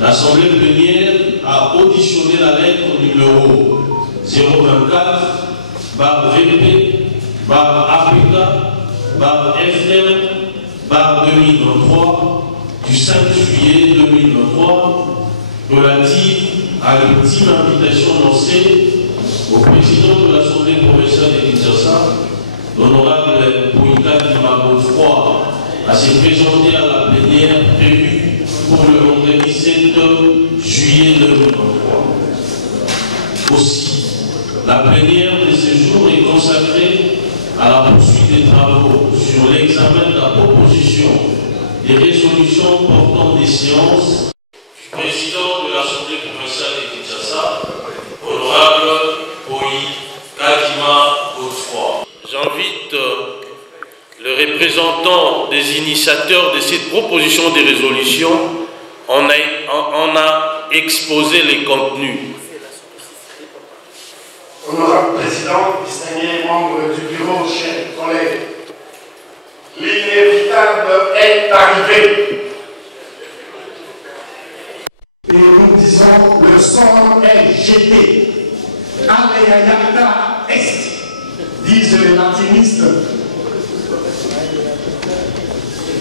l'Assemblée plénière a auditionné la lettre numéro 024/APK/FR/2023 du 5 juillet 2023 relative à l'ultime invitation lancée au président de l'Assemblée provinciale de Kinshasa, l'honorable Boïka Godefroy, à se présenter à la plénière prévue pour le vendredi 7 juillet 2023. Aussi, la plénière de ce jour est consacrée à la poursuite des travaux sur l'examen de la proposition des résolutions portant des séances du président de l'Assemblée provinciale de Kinshasa, honorable Boïka Godefroy. J'invite le représentant des initiateurs de cette proposition de résolution. On a exposé les contenus. Honorable Président, distingués membres du bureau, chers collègues, l'inévitable est arrivé. Et nous disons, le sort est jeté. Aleayata est, disent les latinistes.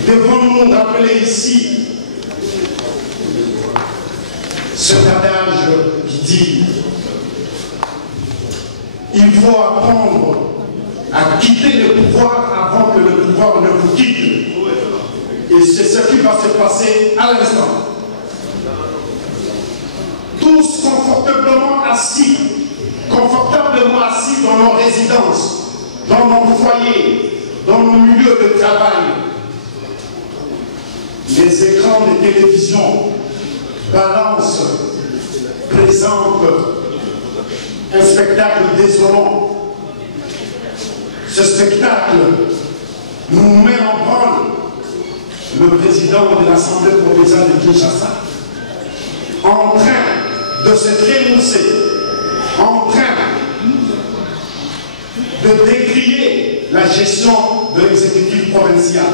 Devons-nous rappeler ici cet adage qui dit: il faut apprendre à quitter le pouvoir avant que le pouvoir ne vous quitte. Et c'est ce qui va se passer à l'instant. Tous confortablement assis dans nos résidences, dans nos foyers, dans nos milieux de travail. Les écrans de télévision balancent, présentent un spectacle désolant. Ce spectacle nous met en branle le président de l'Assemblée provinciale de Kinshasa, en train de se trémousser, en train de décrier la gestion de l'exécutif provincial.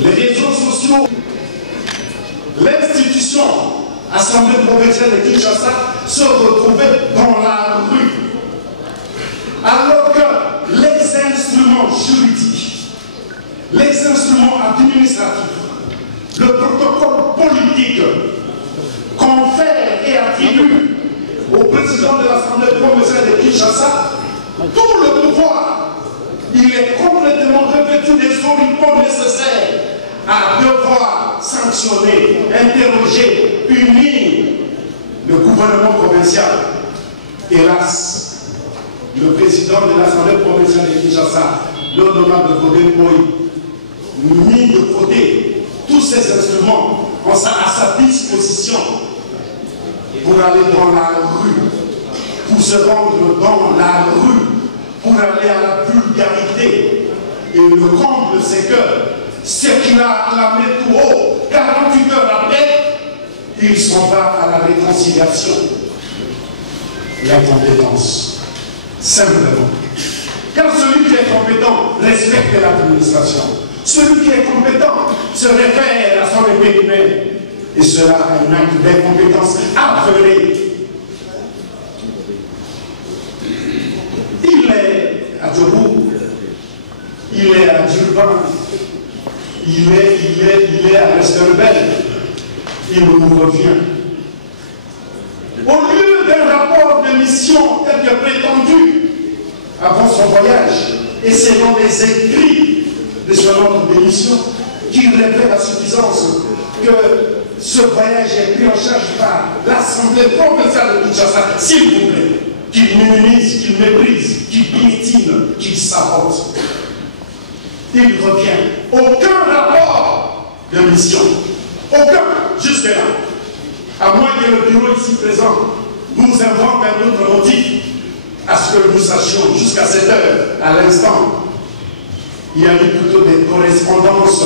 Les réseaux sociaux, l'institution Assemblée provinciale de Kinshasa se retrouvait dans la rue, alors que les instruments juridiques, les instruments administratifs, le protocole politique confère et attribue au président de l'Assemblée provinciale de Kinshasa tout le pouvoir. Il est complètement revêtu des oripeaux nécessaires à devoir sanctionner, interroger, punir le gouvernement provincial. Hélas, le président de l'Assemblée provinciale de Kinshasa, l'honorable Godin Boy, mis de côté tous ces instruments à sa disposition pour aller dans la rue, pour se rendre dans la rue, pour aller à la vulgarité. Et le comble, c'est que ce qu'il a acclamé tout haut, 48 heures après, il s'en va à la réconciliation. L'incompétence, simplement. Car celui qui est compétent respecte l'administration. Celui qui est compétent se réfère à son épée humaine. Et cela a un acte d'incompétence avéré. Il est à Djobou, il est à Durban, il est à Westerberg. Il nous revient. Au lieu d'un rapport de mission tel que prétendu avant son voyage, et selon les écrits de son ordre de mission, qui révèle à suffisance que ce voyage est pris en charge par l'Assemblée provinciale de Kinshasa, s'il vous plaît, qu'il minimise, qu'il méprise, qu'il piétine, qu'il sabote. Il revient. Aucun rapport de mission. Aucun, jusque-là. À moins que le bureau ici présent nous invente un autre motif, à ce que nous sachions jusqu'à cette heure, à l'instant, il y a eu plutôt des correspondances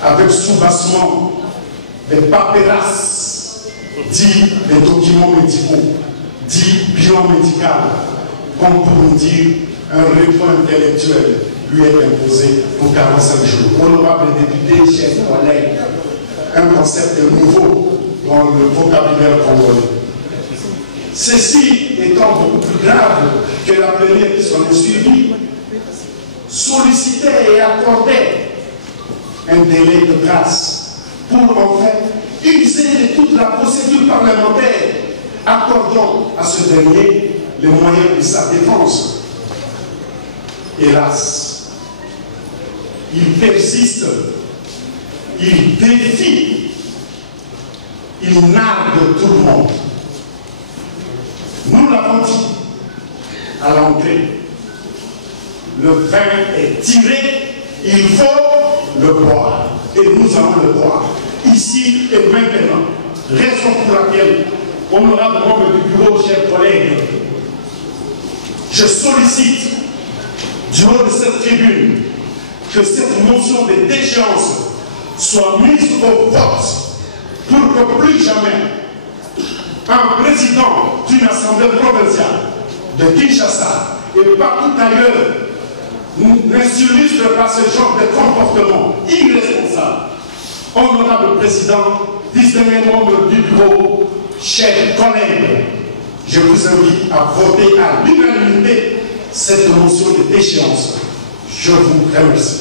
avec soubassement, des papérasses, dit des documents médicaux, dit bilan médical, comme pour nous dire un repos intellectuel lui est imposé pour 45 jours. Honorable député, chers collègues, un concept nouveau dans le vocabulaire congolais. Ceci étant beaucoup plus grave que la plénière qui s'en est suivie, sollicitait et accordait un délai de grâce pour en fait user de toute la procédure parlementaire, accordant à ce dernier les moyens de sa défense. Hélas, il persiste, il défie, il nargue tout le monde. Nous l'avons dit à l'entrée, le vin est tiré, il faut le boire. Et nous allons le boire, ici et maintenant. Raison pour laquelle, honorable membre du bureau, chers collègues, je sollicite du haut de cette tribune que cette motion de déchéance soit mise au vote pour que plus jamais un président d'une assemblée provinciale de Kinshasa et partout ailleurs n'insulte pas ce genre de comportement irresponsable. Honorable président, 19e membre du bureau, chers collègues, je vous invite à voter à l'unanimité cette motion de déchéance. Je vous remercie.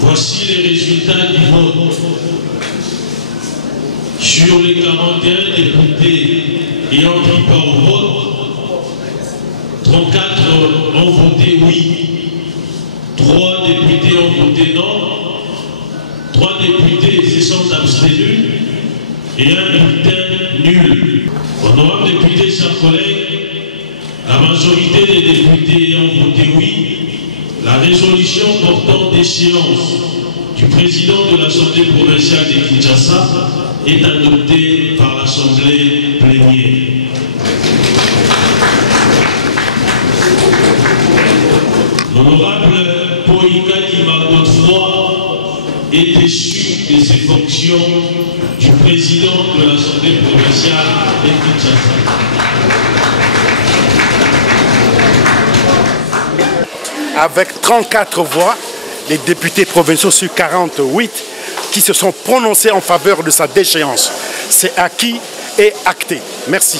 Voici les résultats du vote. Sur les 41 députés ayant pris part au vote, 34 ont voté oui, 3 députés ont voté non, 3 députés se sont abstenus et un bulletin nul. Honorable député, chers collègues, la majorité des députés ayant voté oui, la résolution portant déchéance du président de l'Assemblée provinciale de Kinshasa est adoptée par l'Assemblée plénière. L'honorable Poïkadi Godefroy est déchu de ses fonctions du président de l'Assemblée provinciale de Kinshasa. Avec 34 voix, les députés provinciaux sur 48 qui se sont prononcés en faveur de sa déchéance. C'est acquis et acté. Merci.